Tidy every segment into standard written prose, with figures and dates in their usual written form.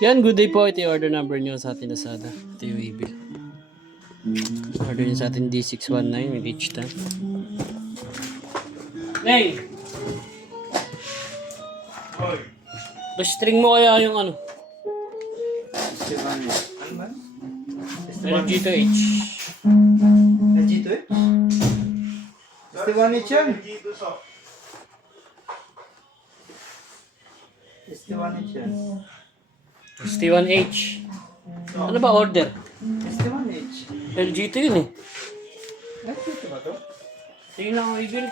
Yan, good day po. Ito yung order number nyo sa ating Lazada. Ito yung e-bill. Order nyo sa ating D619 with each time. Neng! String mo kaya yung ano? LG2H. LG2H? ST1H yan. ST1H yan. ST1H. Ano ba order? ST1H. LG2 yun eh. LG2 ba to? Tingin lang ang e-bill.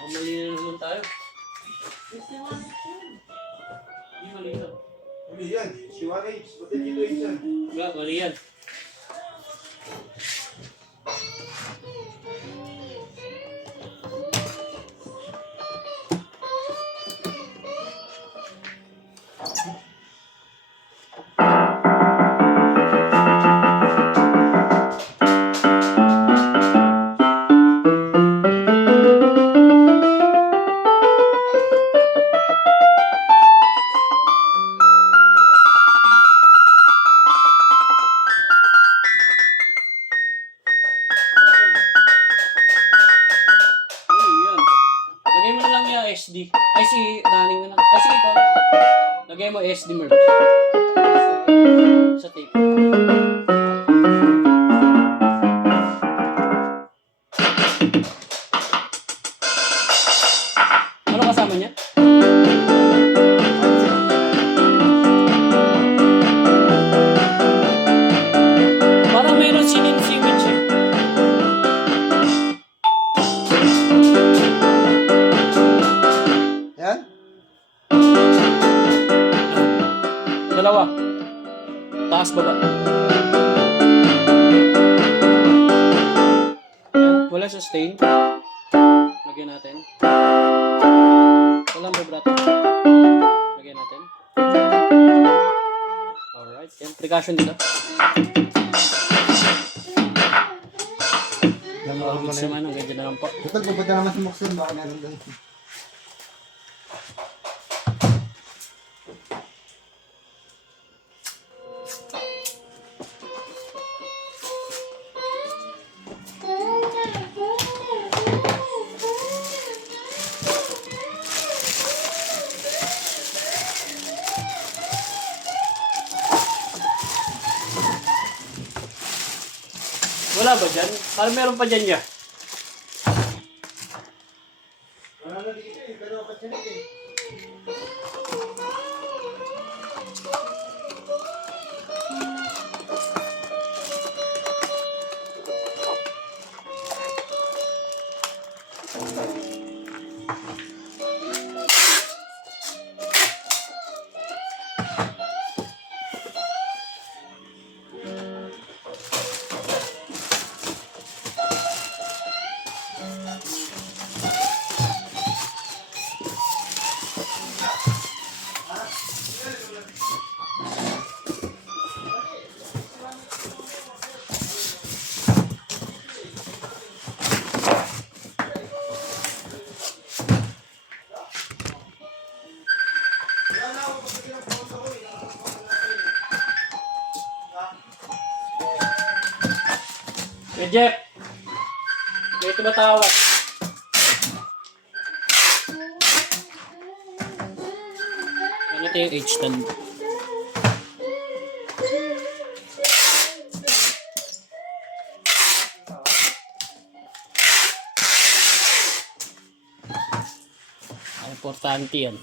Mali na naman tayo. Hindi mali na. Mali yan. ST1H. Ba't LG2H yan? Mali yan. Lagay mo na lang yung SD. Ay, si Daning na lang. Ay, sige, ikaw na. Lagay mo SD merch. Sa tape. Ano kasama niya? Parang meron singit siya. Yan? Dalawa. Taas baba. Ayan, wala sa stain. Lagyan natin. Walang vibrato. Lagyan natin. Alright. Yan. Precaution dito. Lamang mo Goods na yun. naman. Ang ganda na lang po. Total, pupunta naman sa Moxon. Baka meron doon. Wala ba dyan? Parang meron pa dyan ya. Wala na dito eh. Pero pa siya eh. Eh, Jeff! May tumatawag. Ano ito yung H-stand? Importante yan.